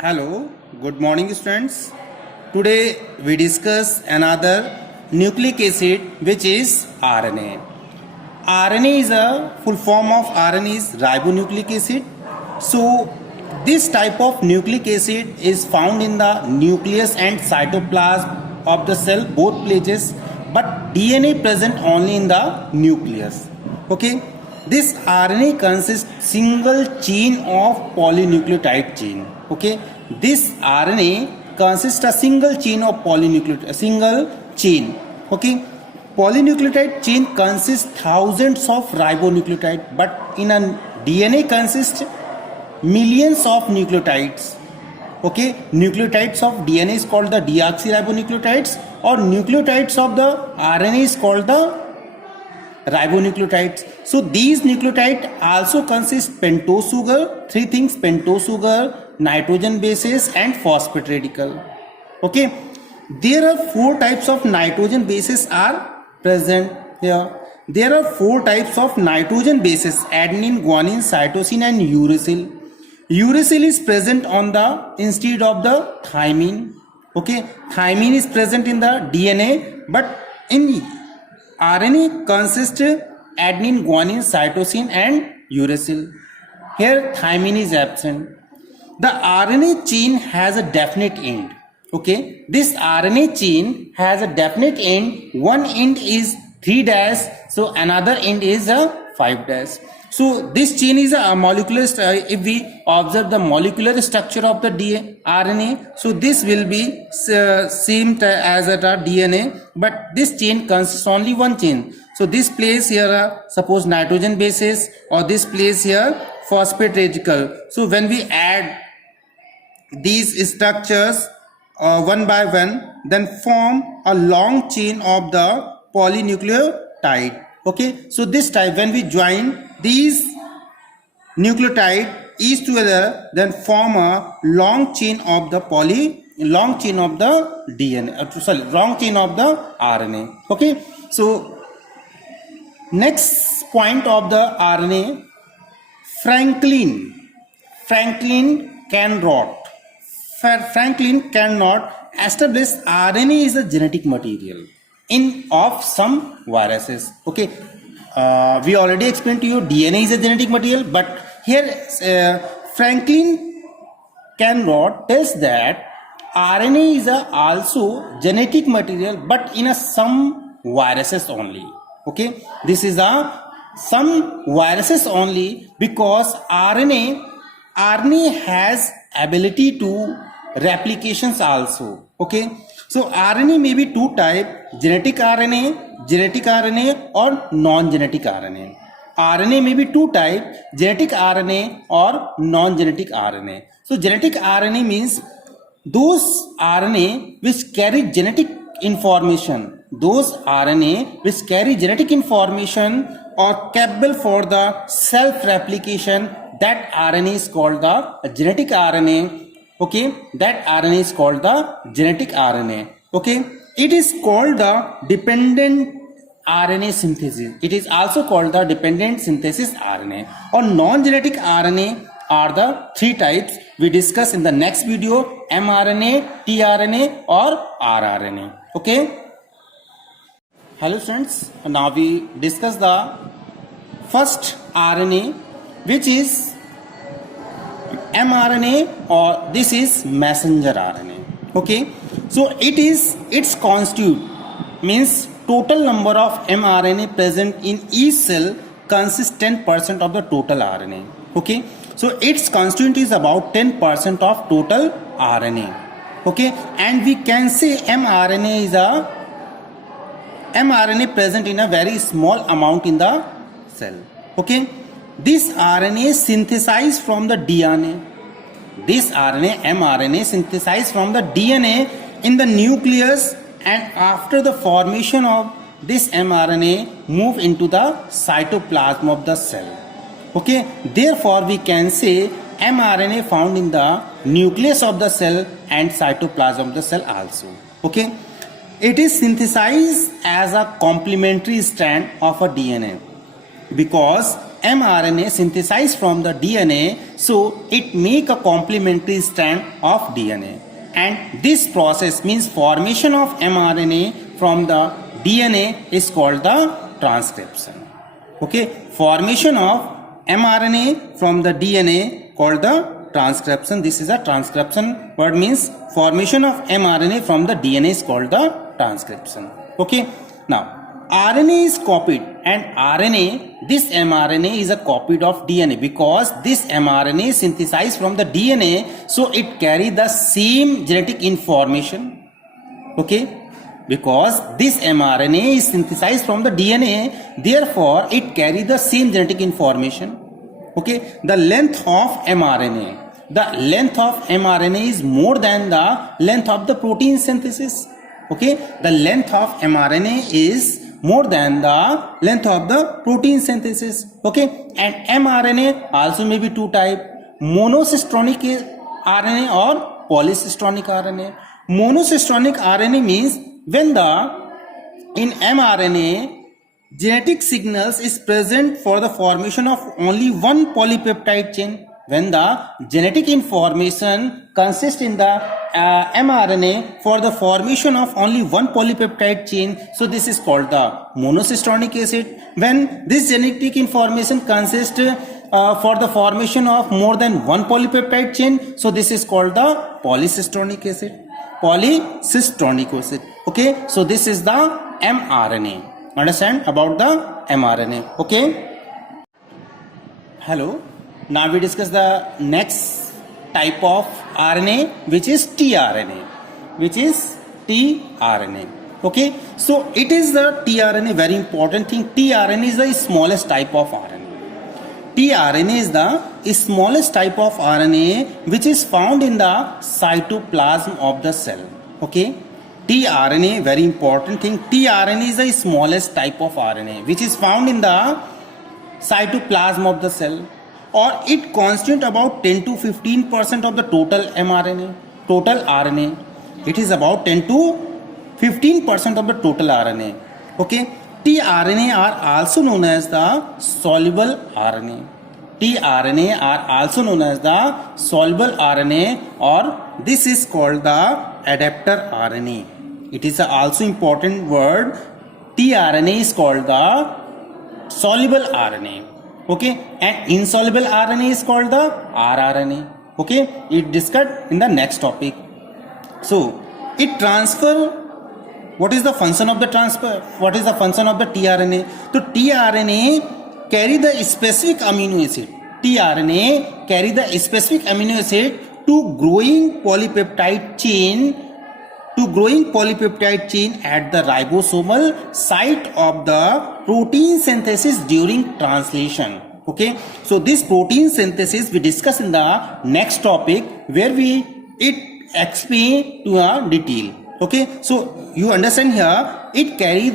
Hello, good morning students. Today we discuss another nucleic acid which is RNA. RNA is a full form of RNA is ribonucleic acid. So this type of nucleic acid is found in the nucleus and cytoplasm of the cell both places, but DNA present only in the nucleus. Okay, this RNA consists single chain of polynucleotide chain. Okay, this RNA consists a single chain of polynucleotide, a single chain. Okay, polynucleotide chain consists thousands of ribonucleotide, but in a DNA consists millions of nucleotides. Okay, nucleotides of DNA is called the deoxyribonucleotides, or nucleotides of the RNA is called the ribonucleotides. So these nucleotides also consist pentose sugar, three things: pentose sugar, nitrogen bases, and phosphate radical. Okay, there are four types of nitrogen bases are present here. There are four types of nitrogen bases: adenine, guanine, cytosine, and uracil. Uracil is present on the instead of the thymine. Okay, thymine is present in the DNA, but in RNA consists adenine, guanine, cytosine, and uracil. Here thymine is absent. The RNA chain has a definite end. Okay, this RNA chain has a definite end. One end is 3 dash, so another end is a 5 dash. So this chain is a molecular. If we observe the molecular structure of the RNA, so this will be same as a DNA, but this chain consists only one chain. So this place here, suppose nitrogen bases, or this place here phosphate radical. So when we add these structures one by one, then form a long chain of the polynucleotide. Okay, so this type, when we join these nucleotide each together, then form a long chain of the long chain of the DNA, long chain of the RNA. Okay, so next point of the RNA, Franklin cannot establish RNA is a genetic material of some viruses. Okay, we already explained to you DNA is a genetic material, but here Franklin cannot tells that RNA is also genetic material, but in some viruses only. Okay, this is some viruses only, because RNA has ability to replications also. Okay, so RNA may be two type: genetic RNA or non-genetic RNA. RNA may be two type: genetic RNA or non-genetic RNA. So genetic RNA means those RNA which carry genetic information. Those RNA which carry genetic information are capable for the self-replication. That RNA is called the genetic RNA. Okay, that RNA is called the genetic RNA. Okay, it is called the dependent RNA synthesis. It is also called the dependent synthesis RNA. Or non-genetic RNA are the three types we discuss in the next video: mRNA, tRNA, or rRNA. Okay. Hello students, now we discuss the first RNA, which is mRNA, or this is messenger RNA. Okay, so its constitute means total number of mRNA present in each cell consists 10% of the total RNA. Okay, so its constituent is about 10% of total RNA. Okay, and we can say mRNA present in a very small amount in the cell. Okay, this RNA synthesized from the DNA. This mRNA synthesized from the DNA in the nucleus, and after the formation of this mRNA move into the cytoplasm of the cell. Okay, therefore we can say mRNA found in the nucleus of the cell and cytoplasm of the cell also. Okay, it is synthesized as a complementary strand of a DNA, because mRNA synthesized from the DNA, so it make a complementary strand of DNA. And this process means formation of mRNA from the DNA is called the transcription. Okay, formation of mRNA from the DNA called the transcription. This is a transcription word, means formation of mRNA from the DNA is called the transcription. Okay, now RNA is copied, and RNA, this mRNA is a copied of DNA because this mRNA is synthesized from the DNA, so it carry the same genetic information. Okay, because this mRNA is synthesized from the DNA, therefore it carry the same genetic information. Okay, the length of mRNA, the length of mRNA is more than the length of the protein synthesis. Okay, the length of mRNA is more than the length of the protein synthesis. Okay, and mRNA also may be two type, monocistronic RNA or polycistronic RNA. Monocistronic RNA means when in mRNA genetic signals is present for the formation of only one polypeptide chain. When the genetic information consists in the mRNA for the formation of only one polypeptide chain, so this is called the monocistronic acid. When this genetic information consists for the formation of more than one polypeptide chain, so this is called the polycistronic acid. Polycistronic acid. Okay, so this is the mRNA. Understand about the mRNA? Okay. Hello. Now we discuss the next type of RNA, which is tRNA. Okay, so it is the tRNA, very important thing. tRNA is the smallest type of RNA. tRNA is the smallest type of RNA which is found in the cytoplasm of the cell. Okay, tRNA, very important thing. tRNA is the smallest type of RNA which is found in the cytoplasm of the cell, or it constitutes about 10 to 15% of the total mRNA, total RNA. It is about 10 to 15% of the total RNA. Okay, tRNA are also known as the soluble RNA. tRNA are also known as the soluble RNA, or this is called the adapter RNA. It is also important word. tRNA is called the soluble RNA. Okay, and insoluble RNA is called the rRNA. Okay, it discussed in the next topic. So it transfer. What is the function of the transfer? What is the function of the tRNA? So tRNA carry the specific amino acid. tRNA carry the specific amino acid to growing polypeptide chain. At the ribosomal site of the protein synthesis during translation. Okay, so this protein synthesis we discuss in the next topic, where it explain to a detail. Okay, so you understand here, it carry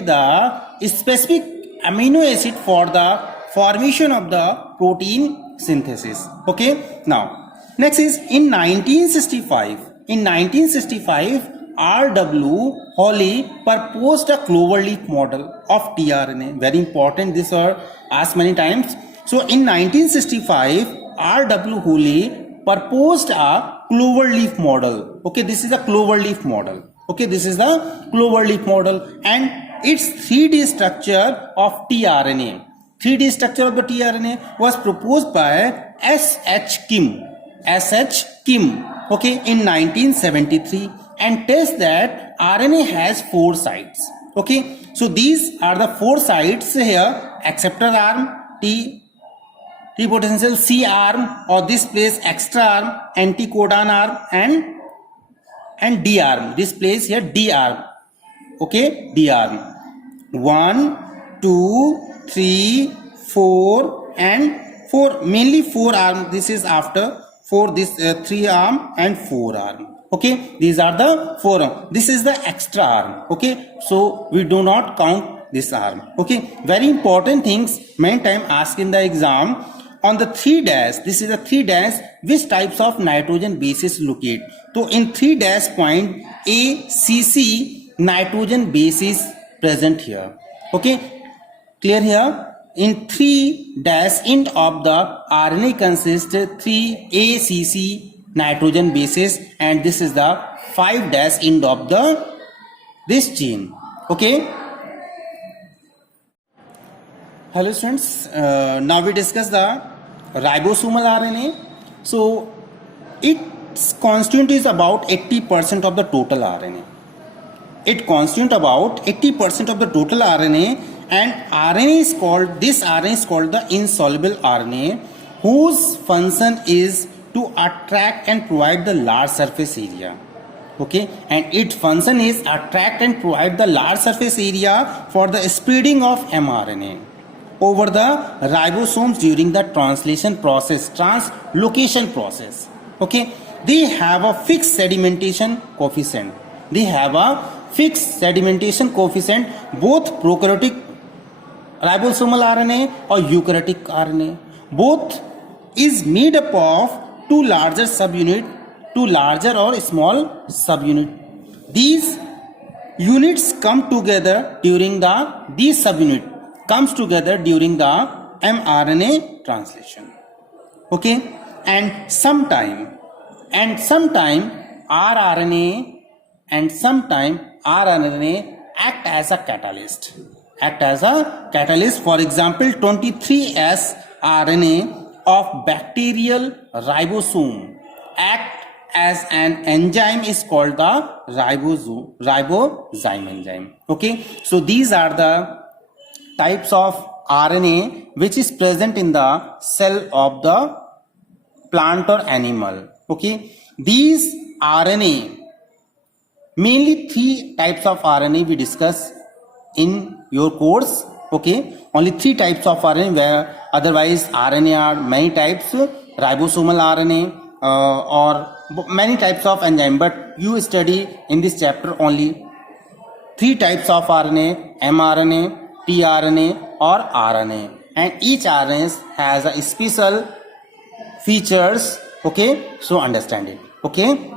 the specific amino acid for the formation of the protein synthesis. Okay, now next is in 1965. In 1965, R.W. Hawley proposed a cloverleaf model of tRNA. Very important, this are asked many times. So in 1965, R.W. Hawley proposed a cloverleaf model. Okay, this is a cloverleaf model. Okay, this is the cloverleaf model, and its 3D structure of tRNA. 3D structure of the tRNA was proposed by S.H. Kim. Okay, in 1973, and test that RNA has 4 sites. Okay, so these are the 4 sites here: acceptor arm, T potential, C arm, or this place extra arm, anticodon arm, and D arm. This place here D arm. Okay, D arm. 1, 2, 3, 4, and 4. Mainly 4 arm. This is after 4. This 3 arm and 4 arm. Okay, these are the 4 arm. This is the extra arm. Okay, so we do not count this arm. Okay, very important things many times asked in the exam. On the 3 dash, this is the 3 dash, which types of nitrogen bases locate. So in 3 dash point A, C, C, nitrogen base is present here. Okay, Clear here? In 3 dash end of the RNA consists 3 ACC nitrogen bases, and this is the 5 dash end of the this chain. Okay. Hello students. Now we discuss the ribosomal RNA. So its constituent is about 80% of the total RNA. It constitutes about 80% of the total RNA, and this RNA is called the insoluble RNA, whose function is to attract and provide the large surface area. Okay, and its function is attract and provide the large surface area for the spreading of mRNA over the ribosomes during the translation process, translocation process. Okay, they have a fixed sedimentation coefficient. Both prokaryotic ribosomal RNA or eukaryotic RNA, both is made up of two larger or small subunit. These units come together during the mRNA translation. Okay, and sometime rRNA act as a catalyst. For example, 23S RNA of bacterial ribosome act as an enzyme is called the ribozyme enzyme. Okay, so these are the types of RNA which is present in the cell of the plant or animal. Okay, these RNA, mainly 3 types of RNA we discuss in your course. Okay, only 3 types of RNA, where otherwise RNA are many types, ribosomal RNA or many types of enzyme, but you study in this chapter only 3 types of RNA: mRNA, tRNA or RNA, and each RNA has a special features. Okay, so understand it. Okay.